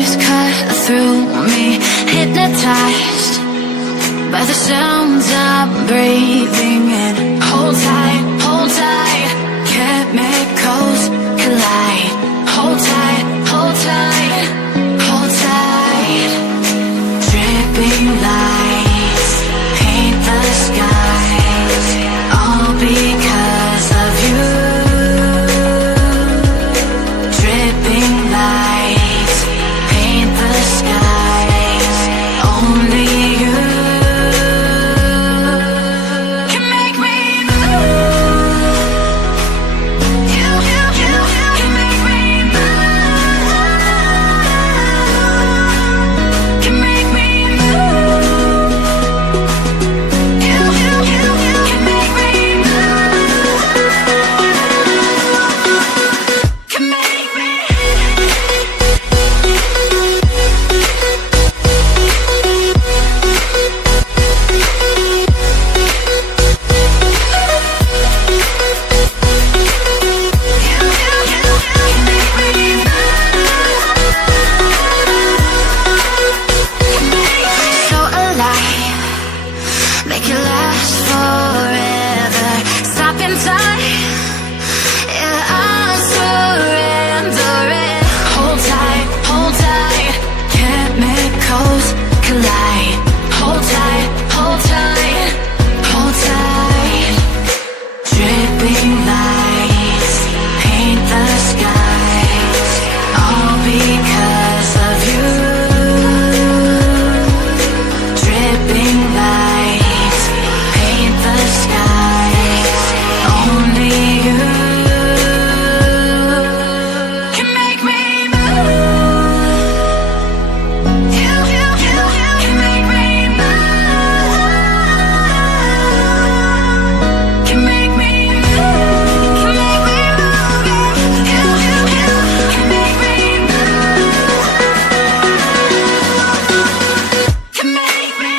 waves cut through me, hypnotized by the sounds I'm breathing in. Hold tight, chemicals collide. Hold tight, hold tight, hold tight. Dripping lights paint the skies, all because of you. Dripping lights paint the skies, only you can make me move. You can make me move. Can make me move. You can make me move. Can make me. So alive, make it last forever. Stop in time, yeah, I'm surrendering. Hold tight, chemicals collide. Hold tight, hold tight, hold tight. Dripping lights paint the skies, all because of you. Dripping lights paint the skies, only you can make me move. You can make me move. Can make me move. Can make me move. You can make me move. Can make me.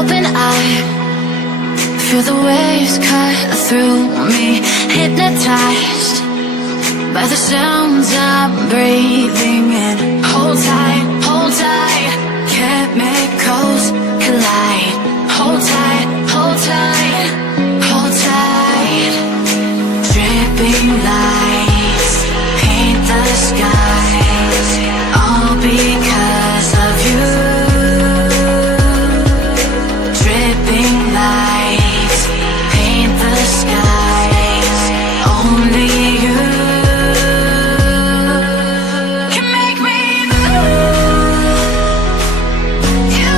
Open eye, feel the waves cut through me, hypnotized by the sounds I'm breathing in. Hold tight, chemicals collide. Hold tight, hold tight. Dripping lights paint the skies, all because of you. Dripping lights paint the skies, only you can make me move. You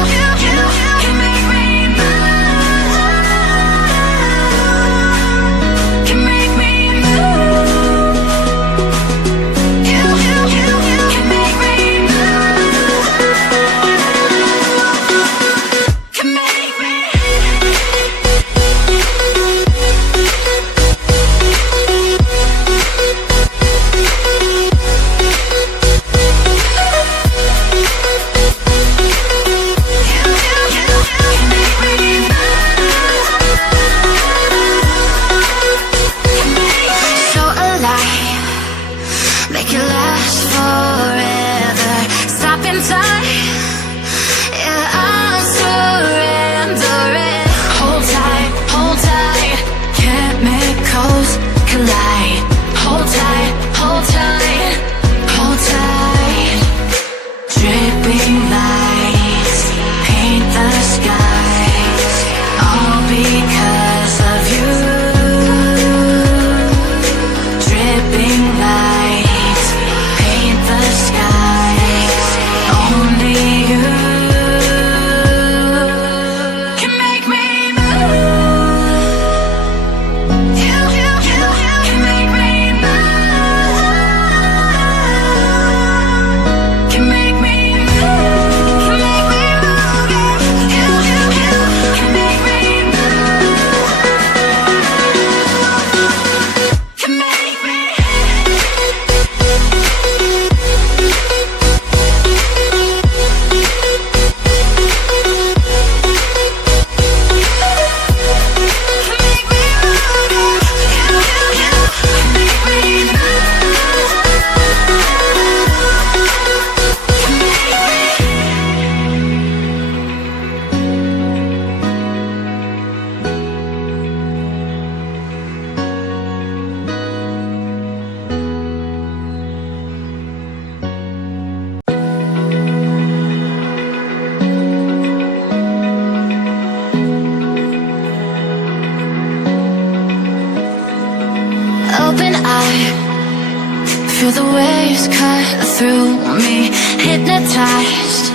Feel the waves cut through me, hypnotized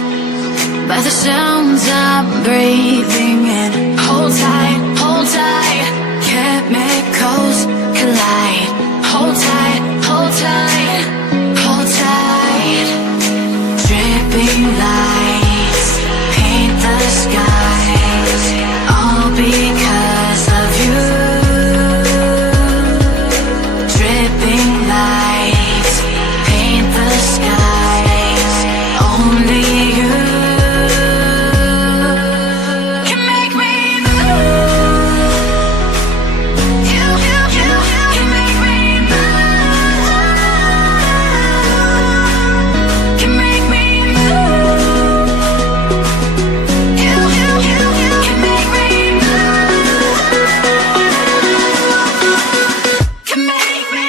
by the sounds I'm breathing in. Hold tight, hold tight. Chemicals collide. Hold tight, hold tight, hold tight. Dripping lights paint the skies, all because of you. Dripping lights paint the skies, only you can make me move. You can make me move. Can make me move. You can make me move. Can make me.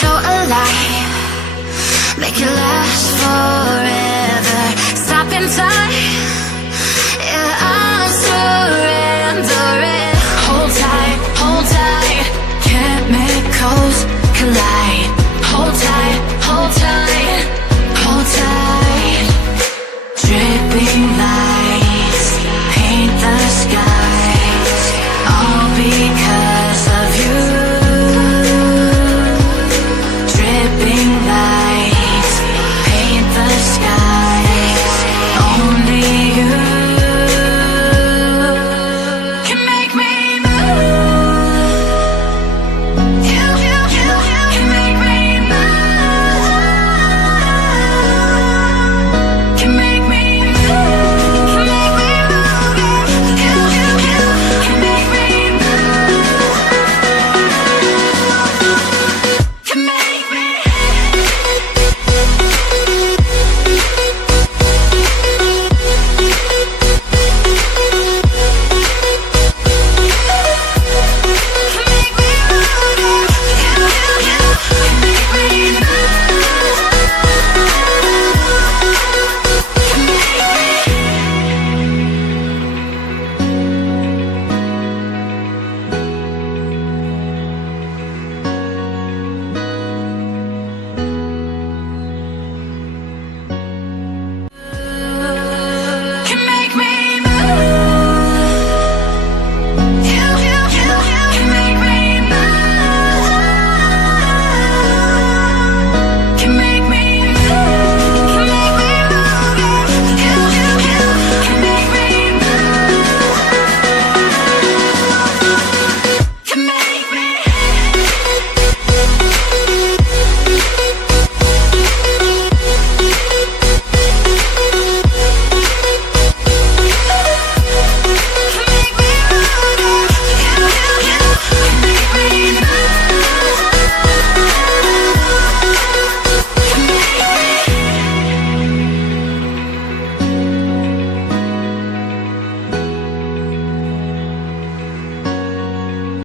So alive, make it last forever. Stop in time.